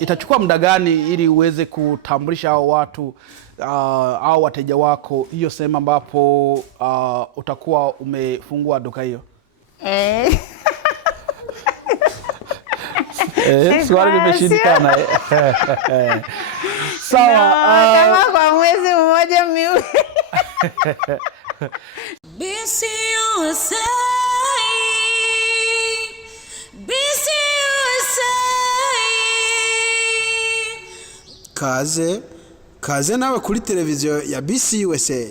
itachukua muda gani ili uweze kutambulisha hao watu au wateja wako hiyo sehemu ambapo utakuwa umefungua duka hiyo? Swali limeshindikana. Sawa. Kama kwa mwezi mmoja miwili. Kaze nawe kuri televiziyo ya BC USA.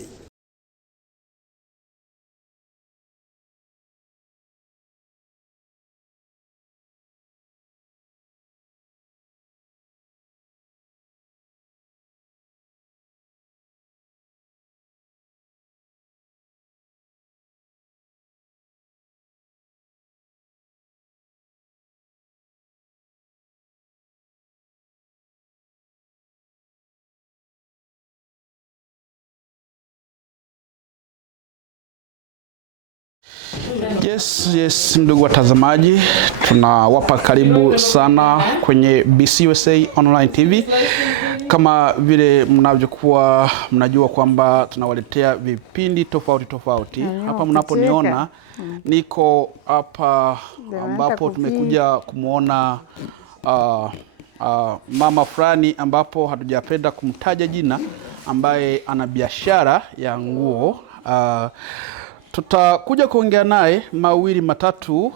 Yes, ndugu watazamaji, tunawapa karibu sana kwenye BC USA Online TV. Kama vile mnavyokuwa mnajua kwamba tunawaletea vipindi tofauti. Hapa mnaponiona niko hapa ambapo tumekuja kumuona mama fulani ambapo hatujapenda kumtaja jina, ambaye ana biashara ya nguo. Tutakuja kuongea naye mawili matatu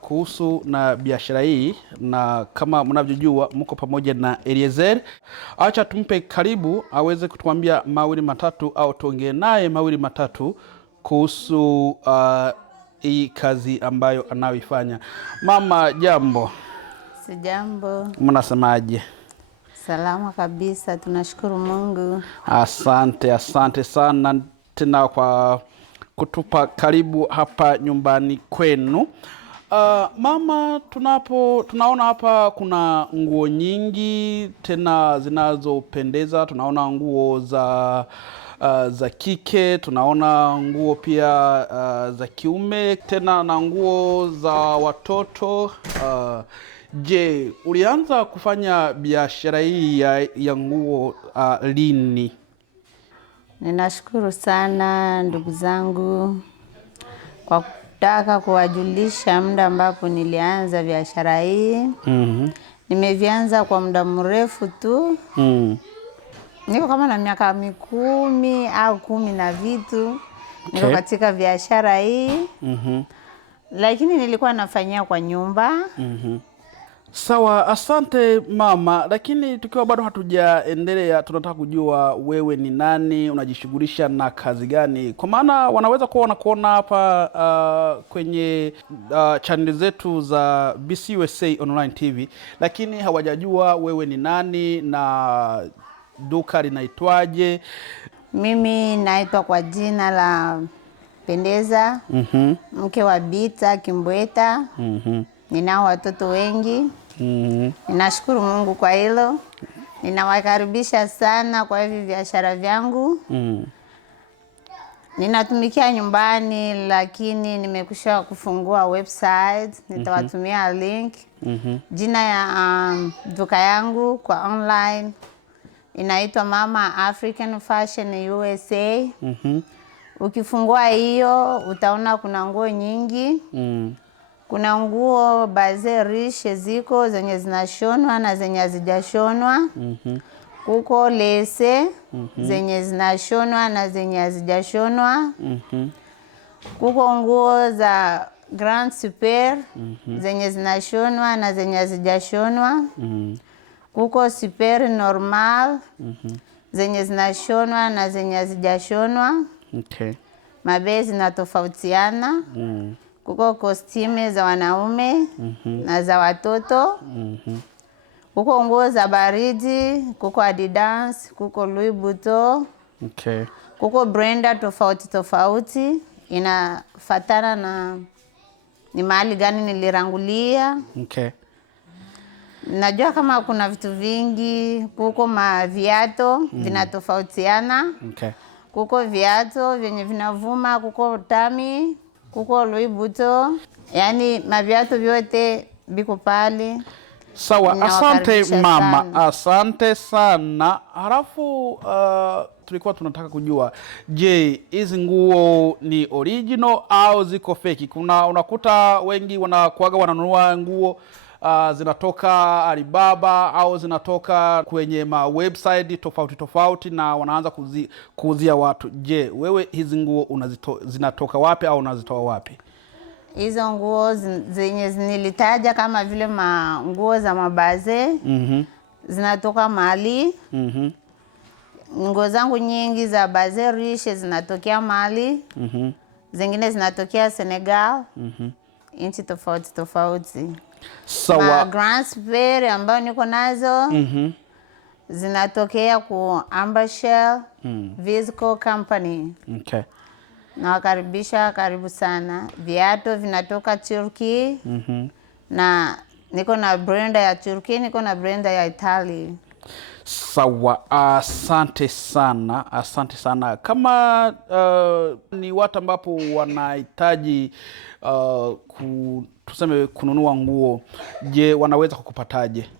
kuhusu na biashara hii, na kama mnavyojua mko pamoja na Eliezer. Acha tumpe karibu aweze kutuambia mawili matatu au tuongee naye mawili matatu kuhusu hii kazi ambayo anayoifanya. Mama, jambo. Sijambo. Mnasemaje? Salama kabisa, tunashukuru Mungu. Asante sana tena kwa kutupa karibu hapa nyumbani kwenu. Mama, tunaona hapa kuna nguo nyingi tena zinazopendeza. Tunaona nguo za kike, tunaona nguo pia za kiume, tena na nguo za watoto. Je, ulianza kufanya biashara hii ya nguo lini? Ninashukuru sana ndugu zangu kwa kutaka kuwajulisha muda ambapo nilianza biashara hii. Nimevianza kwa muda mrefu tu. Niko kama na miaka 10 au 10 na vitu. Niko katika biashara hii. Lakini nilikuwa nafanyia kwa nyumba. Sawa, asante mama, lakini tukiwa bado hatujaendelea, tunataka kujua wewe ni nani, unajishughulisha na kazi gani? Kwa maana wanaweza kuona hapa kwenye channel zetu za BC USA Online TV, lakini hawajajua wewe ni nani na duka linaitwaje. Mimi naitwa kwa jina la Pendeza, mke wa Bita Kimbweta. Ninao watoto wengi. Ninashukuru Mungu kwa hilo. Ninawakaribisha sana kwa hivi biashara vyangu. Ninatumikia nyumbani, lakini nimekusha kufungua website. Nitawatumia link. Jina ya duka yangu kwa online inaitwa Mama African Fashion USA. Ukifungua hiyo utaona kuna nguo nyingi. Kuna nguo baze riche ziko zenye zinashonwa na zenye hazijashonwa. Kuko lese zenye zinashonwa na zenye hazijashonwa. Kuko nguo za Grand Super zenye zinashonwa na zenye hazijashonwa. Kuko Super Normal zenye zinashonwa na zenye hazijashonwa. Mabei zinatofautiana. Kuko kostime za wanaume na za watoto. Kuko nguo za baridi, kuko Adidas, kuko Louis Vuitton. Kuko branda tofauti. Inafatana na ni mahali gani nilirangulia. Najua kama kuna vitu vingi. Kuko viatu vinatofautiana. Kuko viatu vyenye vinavuma, kuko Tami, kuko Louis Vuitton. Yani maviatu vyote biko pale. Sawa, asante mama, asante sana. Halafu tulikuwa tunataka kujua, je, hizi nguo ni original au ziko fake? Unakuta wengi wanakuaga wananunua nguo zinatoka Alibaba au zinatoka kwenye website tofauti na wanaanza kuuzia watu. Je, wewe hizi nguo zinatoka wapi au unazitoa wapi? Hizo nguo zenye nilitaja kama vile nguo za mabaze zinatoka Mali. Nguo zangu nyingi za baze riche zinatokea Mali. Zingine zinatokea Senegal. Nchi tofauti. Sawa. Grand Spare ambayo niko nazo zinatokea ku Ambershell Visco Company. Okay. Nawakaribisha, karibu sana. Viatu vinatoka Turkey. Na niko na brand ya Turkey, niko na brand ya Italy. Sawa, asante sana. Kama ni watu ambapo wanahitaji tuseme kununua nguo, je, wanaweza kukupataje?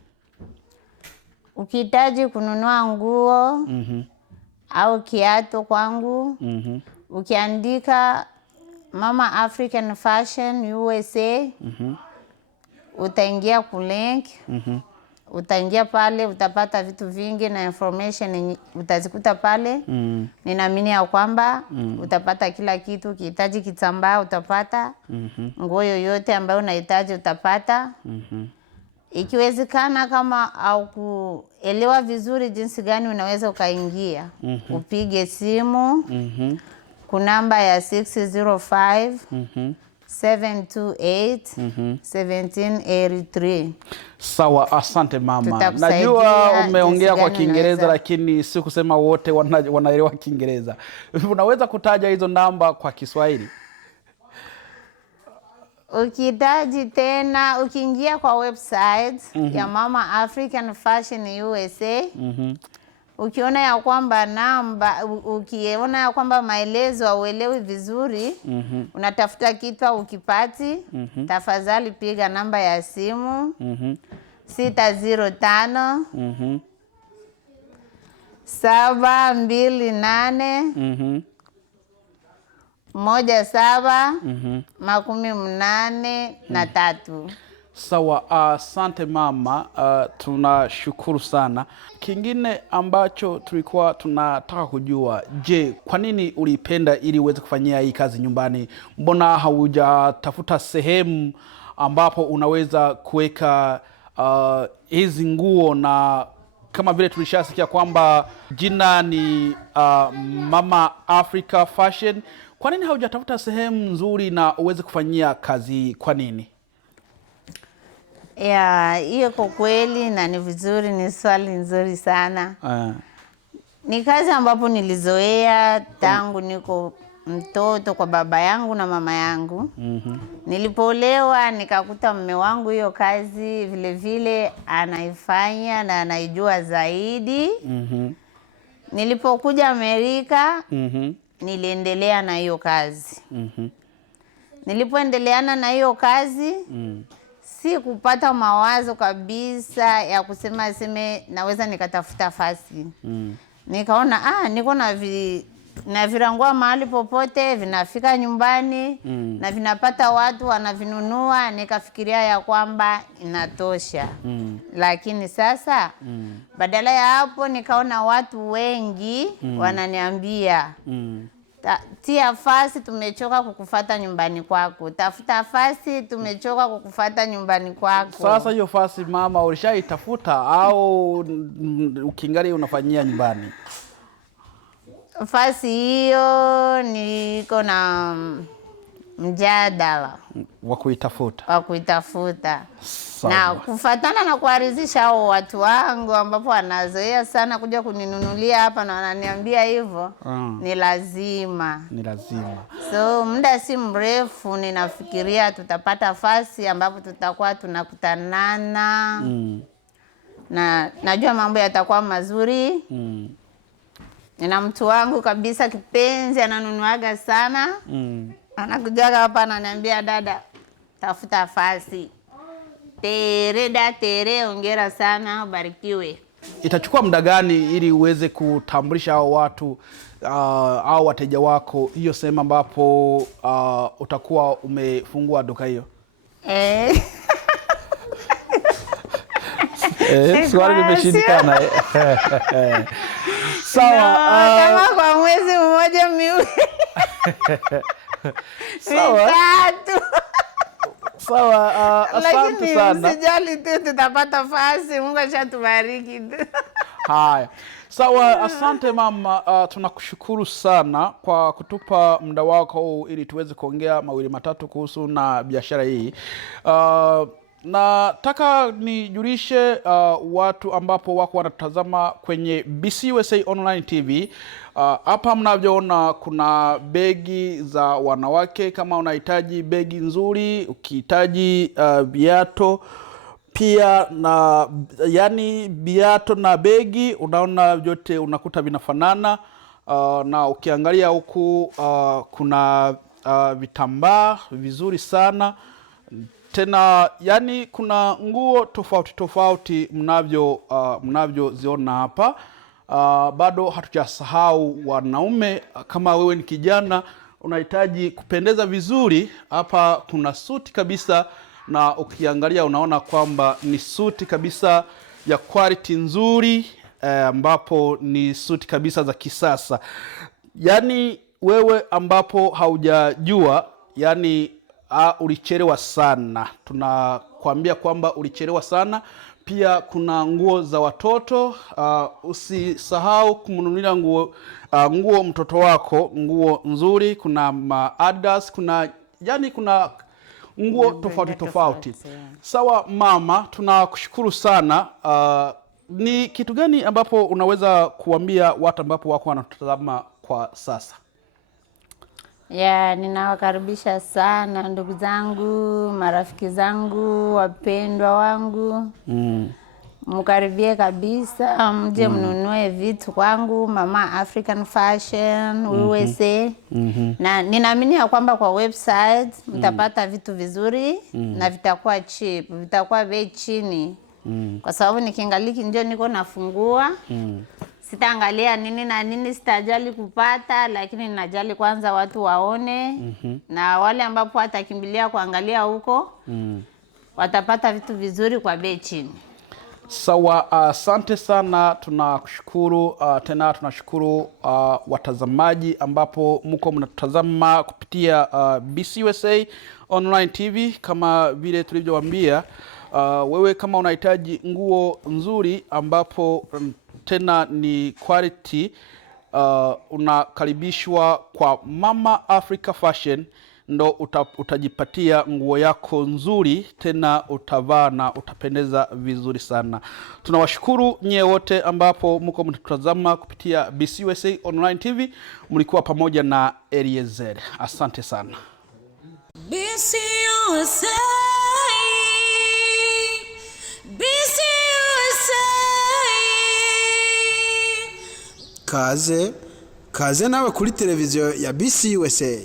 Ukihitaji kununua nguo au kiatu kwangu, ukiandika Mama African Fashion USA, utaingia ku link, utaingia pale, utapata vitu vingi na information utazikuta pale. Ninaamini ya kwamba utapata kila kitu. Ukihitaji kitambaa utapata, nguo yoyote ambayo unahitaji utapata. Ikiwezekana kama au kuelewa vizuri jinsi gani unaweza ukaingia, upige simu kunamba ya 605 728 1783. Sawa, asante mama. Najua umeongea kwa Kiingereza lakini si kusema wote wanaelewa Kiingereza. Unaweza kutaja hizo namba kwa Kiswahili? Ukihitaji tena, ukiingia kwa website ya Mama African Fashion USA, ukiona ya kwamba ukiona ya kwamba maelezo hauelewi vizuri, unatafuta kitu au ukipati, tafadhali piga namba ya simu 605 728 1783. Sawa, asante mama, tunashukuru sana. Kingine ambacho tulikuwa tunataka kujua, je, kwa nini ulipenda ili uweze kufanyia hii kazi nyumbani? Mbona haujatafuta sehemu ambapo unaweza kuweka hizi nguo? Na kama vile tulishasikia kwamba jina ni Mama Africa Fashion, kwa nini haujatafuta sehemu nzuri na uweze kufanyia kazi? Kwa nini? Hiyo kwa kweli na ni vizuri, ni swali nzuri sana. Ni kazi ambapo nilizoea tangu niko mtoto kwa baba yangu na mama yangu. Nilipoolewa nikakuta mume wangu hiyo kazi vile vile anaifanya na anaijua zaidi. Nilipokuja Amerika, niliendelea na hiyo kazi. Nilipoendeleana na hiyo kazi, si kupata mawazo kabisa ya kusema naweza nikatafuta fasi. Nikaona niko na virangua mahali popote, vinafika nyumbani na vinapata watu wanavinunua. Nikafikiria ya kwamba inatosha. Lakini sasa badala ya hapo nikaona watu wengi wananiambia, tia fasi, tumechoka kukufuata nyumbani kwako. Tafuta fasi, tumechoka kukufuata nyumbani kwako. Sasa hiyo fasi mama ulishaitafuta au ukingali unafanyia nyumbani? Fasi hiyo niko na mjadala wa kuitafuta. Na kufatana na kuarizisha hao watu wangu ambapo wanazoea sana kuja kuninunulia hapa na wananiambia hivyo, ni lazima. So muda si mrefu ninafikiria tutapata fasi ambapo tutakuwa tunakutanana. Na najua mambo yatakuwa mazuri. Nina mtu wangu kabisa kipenzi ananunuaga sana. Anakujaga hapa ananiambia, dada, tafuta fasi. Tere, hongera sana, barikiwe. Itachukua muda gani ili uweze kutambulisha hao watu au wateja wako hiyo sehemu ambapo utakuwa umefungua duka hiyo? Swali limeshindikana. Sawa. Kama kwa mwezi mmoja miwili. Sawa. Sawa, asante sana. Lakini usijali tu, tutapata fasi. Mungu ashatubariki. Haya. Sawa, asante mama. Tunakushukuru sana kwa kutupa muda wako ili tuweze kuongea mawili matatu kuhusu na biashara hii. Nataka nijulishe watu ambapo wako wanatazama kwenye BCUSA Online TV. Hapa mnavyoona kuna begi za wanawake. Kama unahitaji begi nzuri, ukihitaji viato pia na yani viato na begi, unaona vyote unakuta vinafanana. Na ukiangalia huku kuna vitambaa vizuri sana. Tena yani kuna nguo tofauti mnavyoziona hapa. Bado hatujasahau wanaume. Kama wewe ni kijana unahitaji kupendeza vizuri, hapa kuna suti kabisa, na ukiangalia unaona kwamba ni suti kabisa ya quality nzuri, ambapo ni suti kabisa za kisasa. Yani wewe ambapo haujajua, yani ulichelewa sana. Tunakwambia kwamba ulichelewa sana. Pia kuna nguo za watoto. Usisahau kumnunulia nguo mtoto wako, nguo nzuri. Kuna Adidas, kuna nguo tofauti. Sawa mama, tunakushukuru sana. Ni kitu gani ambapo unaweza kuambia watu ambapo wako wanatazama kwa sasa? Ninawakaribisha sana ndugu zangu, marafiki zangu, wapendwa wangu. Mkaribie kabisa, mje mnunue vitu kwangu, Mama African Fashion, USA. Na ninaamini ya kwamba kwa website mtapata vitu vizuri na vitakuwa cheap, vitakuwa bei chini. Kwa sababu nikiangalia ndio niko nafungua. Sitaangalia nini na nini, sitajali kupata, lakini ninajali kwanza watu waone. Na wale ambapo watakimbilia kuangalia huko watapata vitu vizuri kwa bei chini. Sawa, asante sana, tunakushukuru. Tena tunashukuru watazamaji ambapo mko mnatazama kupitia BCUSA Online TV. Kama vile tulivyowaambia, wewe kama unahitaji nguo nzuri ambapo tena ni quality, unakaribishwa kwa Mama Africa Fashion. Ndo utajipatia nguo yako nzuri, tena utavaa na utapendeza vizuri sana. Tunawashukuru nyie wote ambapo mko mnatazama kupitia BCUSA Online TV. Mlikuwa pamoja na Eliezer. Asante sana. BCUSA. Kaze nawe kuri televiziyo ya BCUSA.